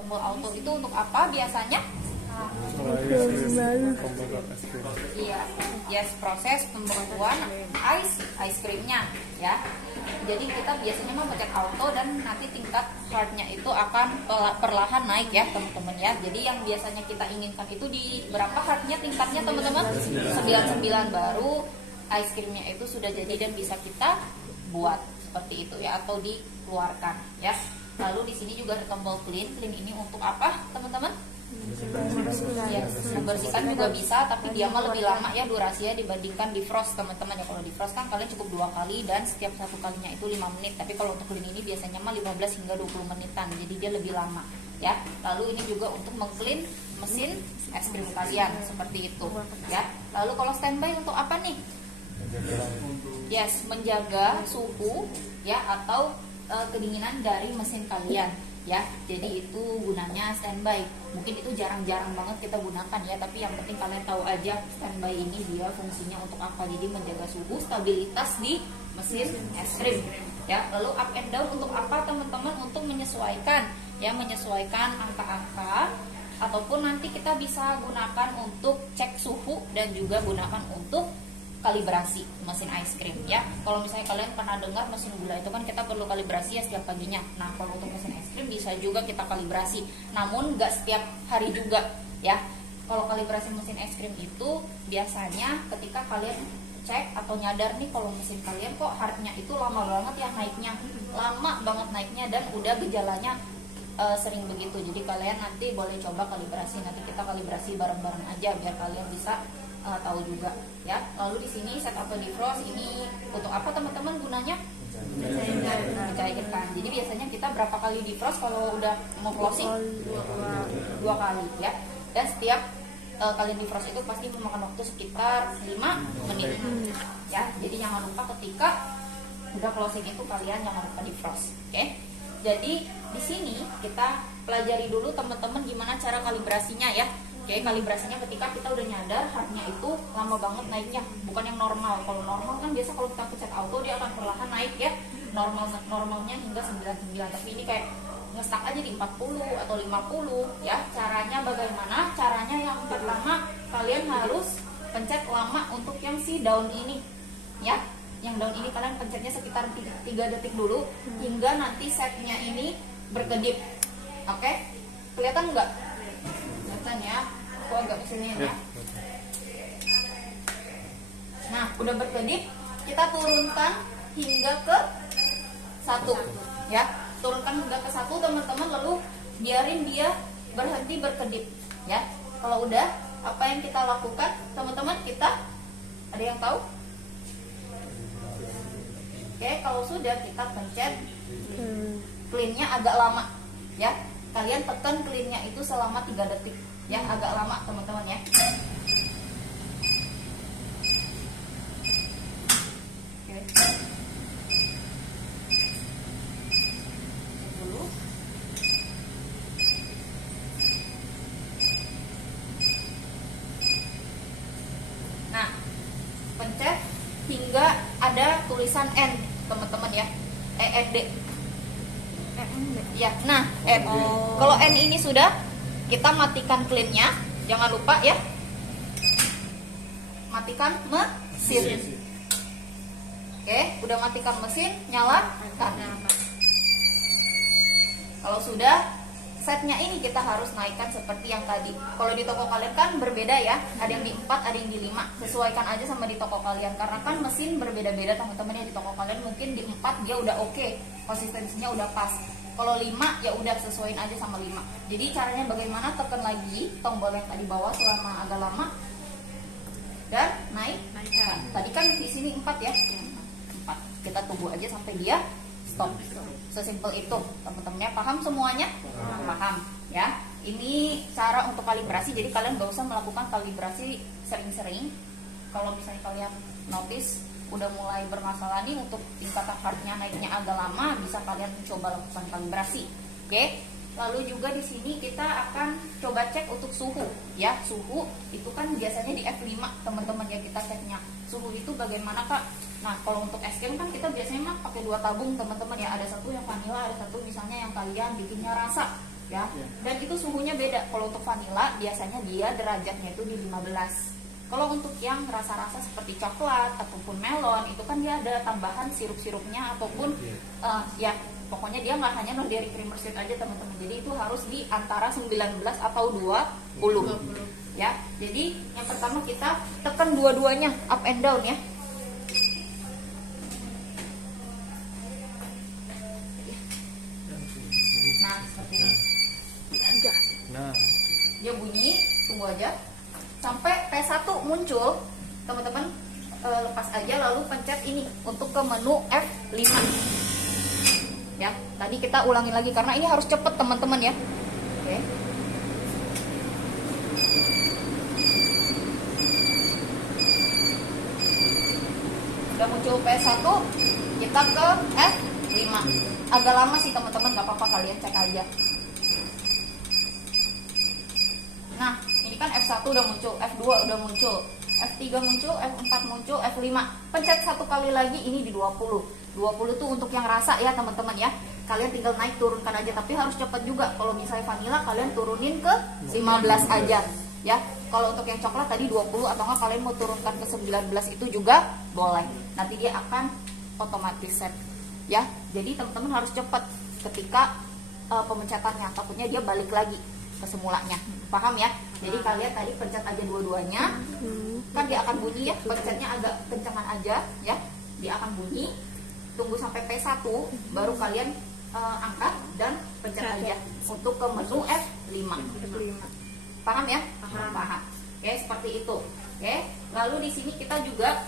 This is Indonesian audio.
Tombol auto itu untuk apa biasanya? Iya, yes, proses pembuatan ice creamnya ya. Jadi kita biasanya mau pencet auto dan nanti tingkat heartnya itu akan perlahan naik ya teman-teman ya. Jadi yang biasanya kita inginkan itu di berapa heartnya tingkatnya teman-teman? 99 baru ice creamnya itu sudah jadi dan bisa kita buat seperti itu ya, atau dikeluarkan ya. Lalu di sini juga ada tombol clean. Clean ini untuk apa teman-teman? Ya, membersihkan juga bisa, tapi dia mah lebih lama ya durasinya dibandingkan defrost teman-teman ya. Kalau defrost kan kalian cukup 2 kali dan setiap satu kalinya itu 5 menit. Tapi kalau untuk clean ini biasanya mah 15 hingga 20 menitan, jadi dia lebih lama ya. Lalu ini juga untuk mengclean mesin es krim kalian seperti itu ya. Lalu kalau standby untuk apa nih? Yes, menjaga suhu ya atau kedinginan dari mesin kalian ya. Jadi itu gunanya standby. Mungkin itu jarang-jarang banget kita gunakan ya, tapi yang penting kalian tahu aja standby ini dia fungsinya untuk apa. Jadi menjaga suhu, stabilitas di mesin es krim ya. Lalu up and down untuk apa teman-teman? Untuk menyesuaikan ya, menyesuaikan angka-angka, ataupun nanti kita bisa gunakan untuk cek suhu dan juga gunakan untuk kalibrasi mesin ice cream ya. Kalau misalnya kalian pernah dengar mesin gula itu kan kita perlu kalibrasi ya setiap paginya. Nah kalau untuk mesin ice cream bisa juga kita kalibrasi, namun nggak setiap hari juga ya. Kalau kalibrasi mesin es krim itu biasanya ketika kalian cek atau nyadar nih kalau mesin kalian kok heartnya itu lama banget ya naiknya, lama banget naiknya, dan udah gejalanya sering begitu. Jadi kalian nanti boleh coba kalibrasi, nanti kita kalibrasi bareng-bareng aja biar kalian bisa tahu juga ya. Lalu di sini set auto defrost ini untuk apa teman-teman gunanya? Mencairkan. Jadi biasanya kita berapa kali defrost kalau udah mau closing? 2 kali ya. Dan setiap kalian defrost itu pasti memakan waktu sekitar 5 menit ya. Jadi jangan lupa ketika udah closing itu kalian jangan lupa defrost. Oke. Jadi di sini kita pelajari dulu teman-teman gimana cara kalibrasinya ya. Oke, kalibrasinya ketika kita udah nyadar heartnya itu lama banget naiknya, bukan yang normal. Kalau normal kan biasa kalau kita pencet auto dia akan perlahan naik ya, normalnya hingga 99. Tapi ini kayak ngestak aja di 40 atau 50 ya. Caranya bagaimana? Caranya yang pertama kalian harus pencet lama untuk yang si down ini ya. Yang down ini kalian pencetnya sekitar 3 detik dulu hingga nanti setnya ini berkedip. Oke, kelihatan nggak? Kelihatan ya. Aku agak kesini ya. Nah, udah berkedip, kita turunkan hingga ke 1 ya. Turunkan hingga ke 1 teman-teman, lalu biarin dia berhenti berkedip ya. Kalau udah, apa yang kita lakukan teman-teman? Kita ada yang tahu? Oke, kalau sudah kita pencet cleannya agak lama ya. Kalian tekan cleannya itu selama 3 detik ya, agak lama teman-teman ya. Oke. Dulu. Nah, pencet hingga ada tulisan N teman-teman ya, END ya. Nah, N. Kalau N ini sudah, kita matikan cleannya, jangan lupa ya, matikan mesin. Oke, udah matikan mesin, nyalakan. Kalau sudah, setnya ini kita harus naikkan seperti yang tadi. Kalau di toko kalian kan berbeda ya, ada yang di 4, ada yang di 5. Sesuaikan aja sama di toko kalian, karena kan mesin berbeda-beda teman-teman ya. Di toko kalian mungkin di 4 dia udah oke, konsistensinya udah pas. Kalau 5 ya udah sesuaiin aja sama 5. Jadi caranya bagaimana? Tekan lagi tombol yang tadi bawah selama agak lama dan naikkan. Tadi kan di sini 4 ya. 4. Kita tunggu aja sampai dia stop. Sesimpel itu teman-temannya. Paham semuanya? Paham ya. Ini cara untuk kalibrasi. Jadi kalian gak usah melakukan kalibrasi sering-sering. Kalau misalnya kalian notice udah mulai bermasalah nih untuk tingkatan heartnya naiknya agak lama, bisa kalian coba lakukan kalibrasi. Oke. Lalu juga di sini kita akan coba cek untuk suhu ya. Suhu itu kan biasanya di F5 teman-teman ya, kita ceknya. Suhu itu bagaimana Kak? Nah, kalau untuk es krim kan kita biasanya mah pakai 2 tabung teman-teman ya. Ada satu yang vanilla, ada satu misalnya yang kalian bikinnya rasa. ya. Dan itu suhunya beda. Kalau untuk vanila biasanya dia derajatnya itu di 15. Kalau untuk yang rasa-rasa seperti coklat ataupun melon itu kan dia ada tambahan sirup-sirupnya ataupun ya pokoknya dia nggak hanya non dairy creamer sweet aja teman-teman. Jadi itu harus di antara 19 atau 20 ya. Jadi yang pertama kita tekan dua-duanya up and down ya. Nah seperti ini. Nah, Dia bunyi, tunggu aja sampai P1 muncul, teman-teman lepas aja lalu pencet ini untuk ke menu F5 ya. Tadi kita ulangin lagi karena ini harus cepet teman-teman ya. Oke. Udah muncul P1, kita ke F5. Agak lama sih teman-teman, gak apa-apa kalian cek aja. Nah, ini kan F1 udah muncul, F2 udah muncul, F3 muncul, F4 muncul, F5. Pencet satu kali lagi ini di 20. 20 tuh untuk yang rasa ya teman-teman ya. Kalian tinggal naik turunkan aja, tapi harus cepat juga. Kalau misalnya vanila kalian turunin ke 15 aja ya. Kalau untuk yang coklat tadi 20 atau enggak kalian mau turunkan ke 19 itu juga boleh. Nanti dia akan otomatis set ya. Jadi teman-teman harus cepat ketika pemencetannya, takutnya dia balik lagi ke semulanya. Paham ya? Jadi kalian tadi pencet aja dua-duanya. Kan dia akan bunyi ya, pencetnya agak kencangan aja ya. Dia akan bunyi. Tunggu sampai P1 baru kalian angkat dan pencet aja untuk ke menu F5. Paham ya? Paham. Oke, seperti itu. Oke. Lalu di sini kita juga